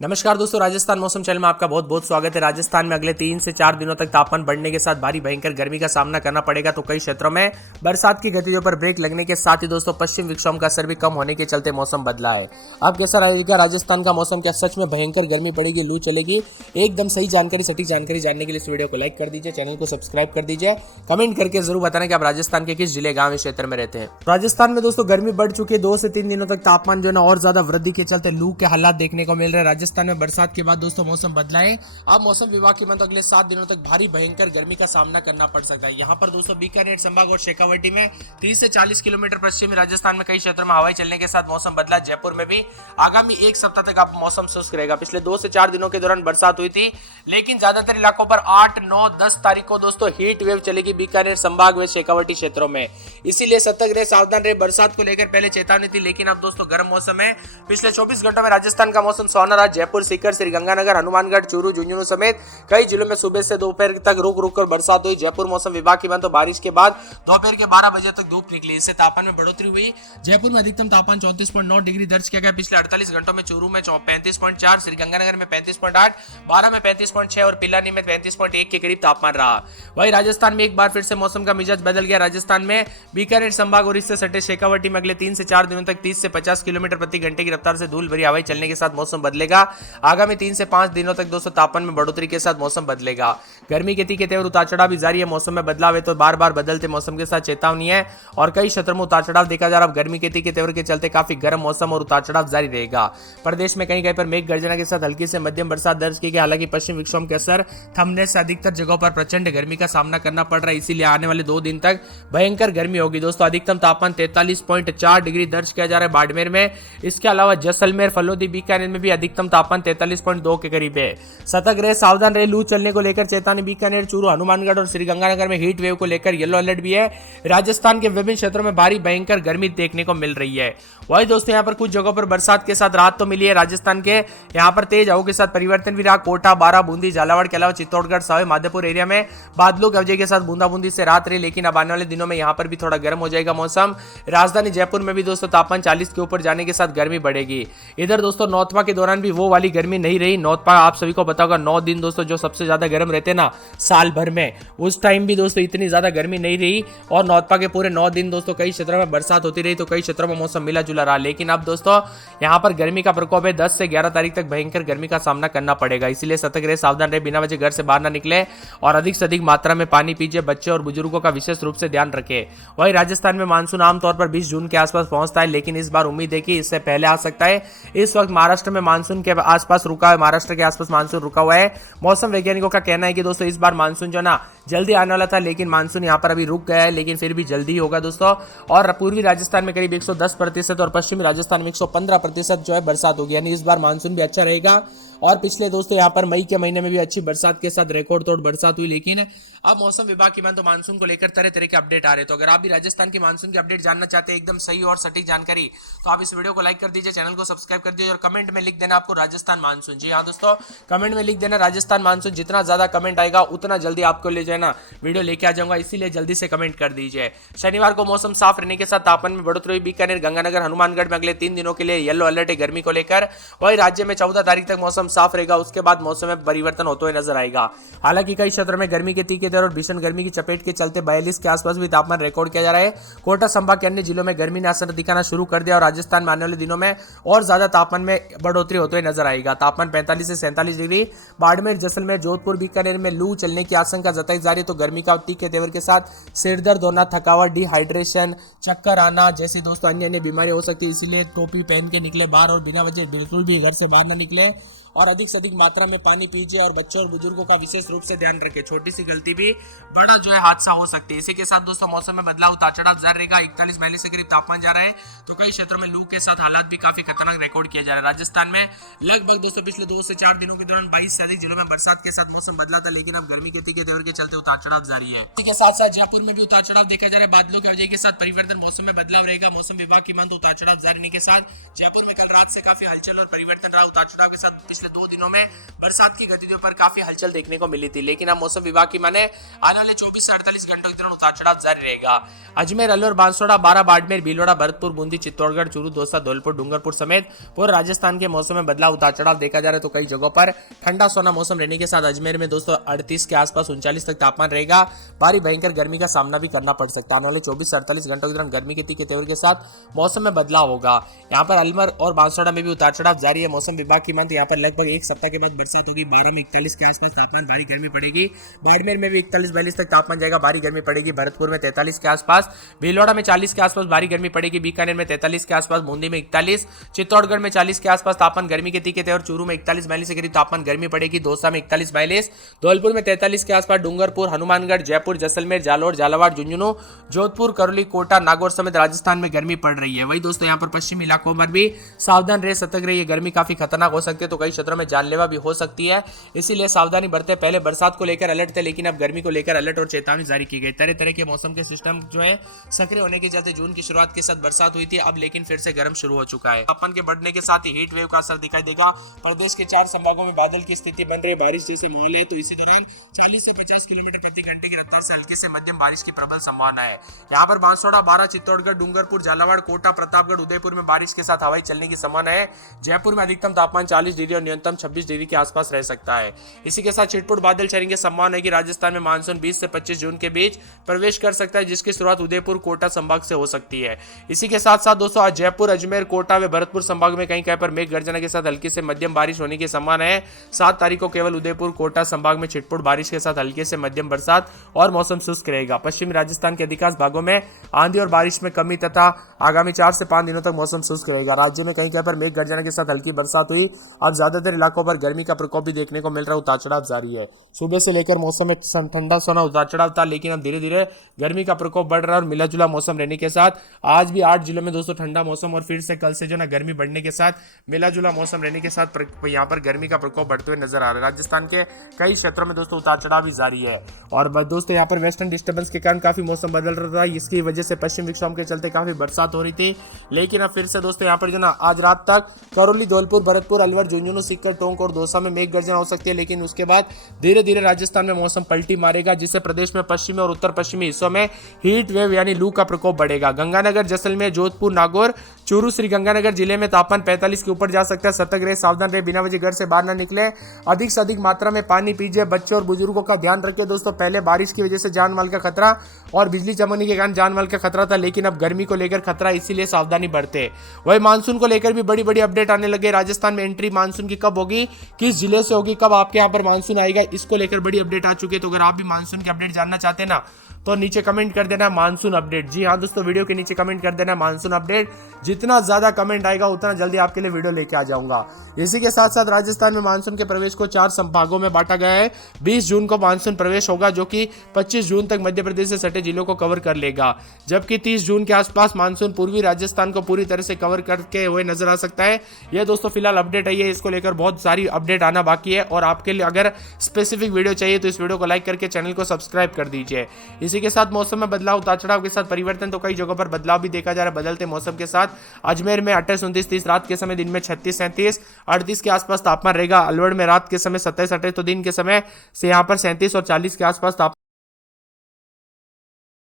नमस्कार दोस्तों, राजस्थान मौसम चैनल में आपका बहुत बहुत स्वागत है। राजस्थान में अगले 3 से 4 दिनों तक तापमान बढ़ने के साथ भारी भयंकर गर्मी का सामना करना पड़ेगा। तो कई क्षेत्रों में बरसात की गतिविधियों पर ब्रेक लगने के साथ ही दोस्तों पश्चिम विक्षोभ का असर भी कम होने के चलते मौसम बदला है। अब कैसा रहेगा राजस्थान का मौसम? क्या सच में भयंकर गर्मी पड़ेगी, लू चलेगी? एकदम सही जानकारी, सटीक जानकारी जानने के लिए इस वीडियो को लाइक कर दीजिए, चैनल को सब्सक्राइब कर दीजिए, कमेंट करके जरूर बताना कि आप राजस्थान के किस जिले, गाँव, क्षेत्र में रहते हैं। राजस्थान में दोस्तों गर्मी बढ़ चुकी है। 2 से 3 दिनों तक तापमान जो है ना और ज्यादा वृद्धि के चलते लू के हालात देखने को मिल रहे हैं। राजस्थान में बरसात के बाद दोस्तों मौसम बदला है। अब मौसम विभाग की माने तो अगले 7 दिनों तक भारी भयंकर गर्मी का सामना करना पड़ सकता है। यहाँ पर दोस्तों बीकानेर संभाग और शेखावाटी में 30 से 40 किलोमीटर पश्चिमी राजस्थान में कई क्षेत्रों में हवाएं चलने के साथ मौसम बदला। जयपुर में भी आगामी 1 सप्ताह तक आप मौसम शुष्क रहेगा। पिछले 2 से 4 दिनों के दौरान बरसात हुई थी, लेकिन ज्यादातर इलाकों पर 8, 9, 10 तारीख को दोस्तों हीट वेव चलेगी बीकानेर संभाग व शेखावाटी क्षेत्रों में। इसीलिए सतर्क रहे, सावधान रहे। बरसात को लेकर पहले चेतावनी थी, लेकिन अब दोस्तों गर्म मौसम है। पिछले 24 घंटों में राजस्थान का मौसम सुहाना रहा। जयपुर, सीकर, श्रीगंगानगर, हनुमानगढ़, चूरू, झुंझुनू समेत कई जिलों में सुबह से दोपहर तक रुक रुक कर बरसात हुई। जयपुर मौसम विभाग की माने तो बारिश के बाद दोपहर के 12 बजे तक धूप निकली, इससे तापमान में बढ़ोतरी हुई। जयपुर में अधिकतम तापमान 34.9 डिग्री दर्ज किया गया। पिछले 48 घंटों में चूरू में 35.4, श्रीगंगानगर में 35.8, बारा में 35.6 और पिलानी में 35.1 के करीब तापमान रहा। वहीं राजस्थान में एक बार फिर से मौसम का मिजाज बदल गया। राजस्थान में बीकानेर संभाग और इससे सटे शेखावाटी में अगले 3 से 4 दिनों तक 30 से 50 किलोमीटर प्रति घंटे की रफ्तार से धूल भरी हवाएं चलने के साथ मौसम बदलेगा। आगामी 3 से 5 दिनों तक दोस्तों तापमान में बढ़ोतरी के साथ मौसम बदलेगा। गर्मी के तीखे तेवर उतार चढ़ाव भी जारी है। मौसम में बदलाव है तो बार बार बदलते मौसम के साथ चेतावनी है और कई क्षेत्रों में उतार चढ़ाव देखा जा रहा है। गर्मी के तीखे तेवर के चलते काफी गर्म मौसम और उतार चढ़ाव जारी रहेगा। प्रदेश में कहीं कहीं पर मेघ गर्जना के साथ हल्की से मध्यम बरसात दर्ज की गई। हालांकि पश्चिम विक्षोभ के असर थमने से अधिकतर जगहों पर प्रचंड गर्मी का सामना करना पड़ रहा है। इसीलिए आने वाले 2 दिन तक भयंकर गर्मी होगी। दोस्तों अधिकतम तापमान 43.4 डिग्री दर्ज किया जा रहा है बाड़मेर में। इसके अलावा जैसलमेर, फलोदी, बीकानेर में भी अधिकतम तापमान 43.2 के करीब है। सतर्क रहे, सावधान रहे। लू चलने को लेकर चेतावनी। बीकानेर, चूरू, हनुमानगढ़ और श्रीगंगानगर में हीट वेव को लेकर येलो अलर्ट भी है। राजस्थान के विभिन्न क्षेत्रों में भारी भयंकर गर्मी देखने को मिल रही है। वही दोस्तों यहाँ पर कुछ जगहों पर बरसात के साथ राहत तो मिली है। राजस्थान के यहाँ पर तेज हवाओं के साथ परिवर्तन भी रहा। कोटा, बारा, बूंदी, झालावाड़ के अलावा चित्तौड़गढ़, सवाई माधोपुर एरिया में बादलों की वजह के साथ बूंदाबूंदी से राहत रही, लेकिन अब आने वाले दिनों में यहाँ पर भी थोड़ा गर्म हो जाएगा मौसम। राजधानी जयपुर में भी दोस्तों तापमान 40 के ऊपर जाने के साथ गर्मी बढ़ेगी। इधर दोस्तों नौतपा के दौरान भी वो वाली गर्मी नहीं रही। नौतपा आप सभी को पता होगा 9 दिन दोस्तों जो सबसे ज्यादा गर्म रहते ना साल भर में, उस टाइम भी दोस्तों इतनी ज्यादा गर्मी नहीं रही। और नौतपा के पूरे 9 दिन दोस्तों कई क्षेत्रों में बरसात होती रही, तो कई क्षेत्रों में मौसम मिला जुला रहा। लेकिन अब दोस्तों यहाँ पर गर्मी का प्रकोप है। 10 से 11 तारीख तक भयंकर गर्मी का सामना करना पड़ेगा। इसीलिए सतर्क रहे, सावधान रहे, बिना वजह घर से बाहर ना निकले और अधिक से अधिक मात्रा में पानी पीजिए। बच्चे और बुजुर्गों का विशेष रूप से ध्यान रखें। वही राजस्थान में मानसून आमतौर पर 20 जून के आसपास पहुंचता है, लेकिन इस बार उम्मीद है कि इससे पहले आ सकता है। इस वक्त महाराष्ट्र में मानसून के आसपास रुका है, महाराष्ट्र के आसपास मानसून रुका हुआ है। मौसम वैज्ञानिकों का कहना है कि दोस्तों इस बार मानसून जो ना जल्दी आने वाला था, लेकिन मानसून यहाँ पर अभी रुक गया है, लेकिन फिर भी जल्दी होगा दोस्तों। और पूर्वी राजस्थान में करीब 110% और पश्चिमी राजस्थान में 115% जो है बरसात होगी, यानी इस बार मानसून भी अच्छा रहेगा। और पिछले दोस्तों यहाँ पर मई के महीने में भी अच्छी बरसात के साथ रिकॉर्ड तोड़ बरसात हुई। लेकिन अब मौसम विभाग की मान तो मानसून को लेकर तरह तरह के अपडेट आ रहे हैं। तो अगर आप भी राजस्थान की मानसून की अपडेट जानना चाहते हैं, एकदम सही और सटीक जानकारी, तो आप इस वीडियो को लाइक कर दीजिए, चैनल को सब्सक्राइब कर दीजिए और कमेंट में लिख देना आपको राजस्थान मानसून। जी हाँ दोस्तों, कमेंट में लिख देना राजस्थान मानसून। जितना ज्यादा कमेंट आएगा उतना जल्दी आपको ले जाए ना वीडियो लेके आ जाऊंगा, इसीलिए जल्दी से कमेंट कर दीजिए। शनिवार को मौसम साफ रहने के साथ तापमान में बढ़ोतरी हुई। बीकानेर, गंगानगर, हनुमानगढ़ में अगले 3 दिनों के लिए येलो अलर्ट है गर्मी को लेकर। वही राज्य में 14 तारीख तक मौसम साफ रहेगा, उसके बाद मौसम में परिवर्तन होते हुए नजर आएगा। हालांकि कई क्षेत्रों में गर्मी के तीखे तेवर और भीषण गर्मी की चपेट के चलते 42 के आसपास भी तापमान रिकॉर्ड किया जा रहा है। कोटा संभाग के अन्य जिलों में गर्मी ने असर दिखाना शुरू कर दिया और राजस्थान में आने वाले दिनों में और ज्यादा तापमान में बढ़ोतरी होते हुए नजर आएगा। तापमान 45 से 47 डिग्री। बाड़मेर, जैसलमेर, जोधपुर, बीकानेर में लू चलने की आशंका जताई जा रही है। तो गर्मी का तीखे तेवर के साथ सिर दर्द होना, थकावट, डिहाइड्रेशन, चक्कर आना जैसी दोस्तों अन्य अन्य बीमारी हो सकती है। इसीलिए टोपी पहन के निकले बाहर और बिना वजह बिल्कुल भी घर से बाहर ना निकले और अधिक से अधिक मात्रा में पानी पीजिए और बच्चों और बुजुर्गों का विशेष रूप से ध्यान रखें। छोटी सी गलती भी बड़ा जो है हादसा हो सकती है। इसी के साथ दोस्तों मौसम में बदलाव उतार चढ़ाव जारी रहेगा। 41-42 से करीब तापमान जा रहा है, तो कई क्षेत्रों में लू के साथ हालात भी काफी खतरनाक रिकॉर्ड किया जा रहा है। राजस्थान में लगभग दोस्तों पिछले 2 से 4 दिनों के दौरान 22 से अधिक जिलों में बरसात के साथ मौसम बदला था, लेकिन अब गर्मी के तीखे तेवर के चलते चलते उतार चढ़ाव जारी है। इसी के साथ साथ जयपुर में भी उतार चढ़ाव देखा जा रहा है। बादलों की वजह के साथ परिवर्तन, मौसम में बदलाव रहेगा। मौसम विभाग की माने उतार चढ़ाव जारी रहने के साथ जयपुर में कल रात से काफी हलचल और परिवर्तन रहा। उतार चढ़ाव के साथ पिछले 2 दिनों में बरसात की गतिविधियों पर काफी हलचल देखने को मिली थी, लेकिन अब मौसम विभाग की माने आने वाले 24 से 48 घंटों के दौरान उतार चढ़ाव जारी रहेगा। अजमेर, अलवर, बांसवाड़ा, बारा, बाड़मेर, भीलवाड़ा, भरतपुर, बूंदी, चित्तौड़गढ़, चूरू, दौसा, धौलपुर, डूंगरपुर समेत पूरे राजस्थान के मौसम में बदलाव उतार चढ़ाव देखा जा रहा है। तो कई जगहों पर ठंडा सोना मौसम रहने के साथ अजमेर में दोस्तों 38 के आसपास 39 तक तापमान रहेगा। भारी भयंकर गर्मी का सामना भी करना पड़ सकता है। आने वाले 24 से 48 घंटों के दौरान गर्मी के तीखे तेवर के साथ मौसम में बदलाव होगा। यहाँ पर अलवर और बांसवाड़ा में भी उतार चढ़ाव जारी है। मौसम विभाग की माने यहाँ पर लगभग एक सप्ताह के बाद बरसात होगी। 12 में 41 के आसपास तापमान, भारी गर्मी पड़ेगी। बाड़मेर में भी 41-42 तक तापमान जाएगा, भारी गर्मी पड़ेगी। भरतपुर में 43 के आसपास, भीलवाड़ा में 40 के आसपास भारी गर्मी पड़ेगी। बीकानेर में 43 के आसपास, बूंदी में 41, चित्तौड़गढ़ में 40 के आसपास तापमान गर्मी के तीखे तेवर, चूरू में 41-42 के करीब तापमान गर्मी पड़ेगी। दौसा में 41-42, धौलपुर में 43 के आसपास, डूंगरपुर, हनुमानगढ़, जयपुर, जैसलमेर, जालोर, झालावाड़, झुंझुनू, जोधपुर, करौली, कोटा, नागौर समेत राजस्थान में गर्मी पड़ रही है। वही दोस्तों यहाँ पर पश्चिमी इलाकों पर भी सावधान रहे, सतर्क रहिए। गर्मी काफी खतरनाक हो सकती है, तो कई क्षेत्रों में जानलेवा भी हो सकती है, इसीलिए सावधानी बरते। पहले बरसात को लेकर अलर्ट थे, लेकिन अब गर्मी को लेकर अलर्ट और चेतावनी जारी की गई। तरह तरह के मौसम के सिस्टम जो है सक्रिय होने के चलते जून की शुरुआत के साथ बरसात हुई थी, अब लेकिन फिर से गर्म शुरू हो चुका है। तापमान के बढ़ने के साथ ही हीट वेव का असर दिखाई देगा। प्रदेश के 4 संभागों में बादल की स्थिति बन रही है, बारिश जैसे माहौल है, तो इसी दौरान 40 से 50 किलोमीटर प्रति घंटे की रफ्तार से हल्के से मध्यम बारिश की प्रबल संभावना है। यहाँ पर बांसवाड़ा, बारा, चित्तौड़गढ़, डूंगरपुर, झालावाड़, कोटा, प्रतापगढ़, उदयपुर में बारिश के साथ हवाई चलने की संभावना है। जयपुर में अधिकतम तापमान 40 डिग्री और न्यूनतम 26 डिग्री के आसपास रह सकता है। इसी के साथ छिटपुट बादल चलेंगे। संभावना है कि राजस्थान में मानसून 20 से 25 जून के बीच प्रवेश कर सकता है, जिसकी शुरुआत उदयपुर, कोटा संभाग से हो सकती है। इसी के साथ साथ दोस्तों आज जयपुर, अजमेर, कोटा व भरतपुर संभाग में कहीं पर मेघ गर्जना के साथ हल्की से मध्यम बारिश होने की संभावना है। 7 तारीख को केवल उदयपुर, कोटा संभाग में छिटपुट बारिश के साथ हल्के से मध्यम बरसात और मौसम शुष्क रहेगा। पश्चिमी राजस्थान के अधिकांश भागों में आंधी और बारिश में कमी तथा आगामी 4 से 5 दिनों तक मौसम शुष्क रहेगा। राज्य में कहीं पर मेघ गर्जना के साथ हल्की बरसात हुई और ज्यादातर इलाकों पर गर्मी का प्रकोप भी देखने को मिल रहा है। उतार चढ़ाव जारी है। सुबह से लेकर मौसम में ठंडा सोना उतार चढ़ाव था, लेकिन अब धीरे धीरे गर्मी का प्रकोप बढ़ रहा है और मिला जुला मौसम रहने के साथ आज भी 8 जिलों में दोस्तों ठंडा मौसम और फिर से कल से जो ना गर्मी बढ़ने के साथ मिला जुला मौसम रहने के साथ यहाँ पर गर्मी का प्रकोप बढ़ते हुए नजर आ रहा है। राजस्थान के कई क्षेत्रों में दोस्तों उतार चढ़ाव भी जारी है। और दोस्तों यहाँ पर वेस्टर्न डिस्टर्बेंस के कारण काफी मौसम बदल रहा था, इसकी वजह से पश्चिम विक्षोभ के चलते काफी बरसात हो रही थी, लेकिन अब फिर से दोस्तों यहाँ पर जो ना आज रात तक करौली, धौलपुर, भरतपुर, अलवर, झुंझुनू, सीकर, टोंक और दौसा में मेघ गर्जना हो सकती है, लेकिन उसके बाद धीरे धीरे राजस्थान में मौसम पलटी मारेगा, जिससे प्रदेश में पश्चिमी और उत्तर पश्चिमी हिस्सों में हीट वेव यानी लू का प्रकोप बढ़ेगा। गंगानगर, जैसलमेर, जोधपुर, नागौर, चूरू, श्रीगंगानगर जिले में तापमान 45 के ऊपर जा सकता है। सतर्क रहे, सावधान रहे, बिना वजह घर से बाहर न निकले। अधिक से अधिक मात्रा में पानी पीजिए। बच्चों और बुजुर्गों का ध्यान रखिए। दोस्तों पहले बारिश की वजह से जान माल का खतरा और बिजली चमकने के कारण जान माल का खतरा था, लेकिन अब गर्मी को लेकर खतरा, इसीलिए सावधानी बरते। वही मानसून को लेकर भी बड़ी बड़ी अपडेट आने लगे। राजस्थान में एंट्री मानसून की कब होगी, किस जिले से होगी, कब आपके यहाँ पर मानसून आएगा, इसको लेकर बड़ी अपडेट आ चुकी है। तो अगर आप भी मानसून की अपडेट जानना चाहते हैं ना, तो नीचे कमेंट कर देना मानसून अपडेट। जी हाँ दोस्तों, वीडियो के नीचे कमेंट कर देना मानसून अपडेट। जितना ज्यादा कमेंट आएगा उतना जल्दी आपके लिए वीडियो लेके आ जाऊंगा। इसी के साथ साथ राजस्थान में मानसून के प्रवेश को 4 संभागों में बांटा गया है। 20 जून को मानसून प्रवेश होगा, जो कि 25 जून तक मध्य प्रदेश से सटे जिलों को कवर कर लेगा, जबकि 30 जून के आसपास मानसून पूर्वी राजस्थान को पूरी तरह से कवर करके हुए नजर आ सकता है। यह दोस्तों फिलहाल अपडेट है, ये इसको लेकर बहुत सारी अपडेट आना बाकी है, और आपके लिए अगर स्पेसिफिक वीडियो चाहिए तो इस वीडियो को लाइक करके चैनल को सब्सक्राइब कर दीजिए। इसी के साथ मौसम में बदलाव, उतार चढ़ाव के साथ परिवर्तन, तो कई जगहों पर बदलाव भी देखा जा रहा है बदलते मौसम के साथ। अजमेर में 28, 29, 30 रात के समय, दिन में 36, 37, 38 के आसपास तापमान रहेगा। अलवर में रात के समय 27, 28 तो दिन के समय से यहाँ पर 37 और 40 के आसपास तापमान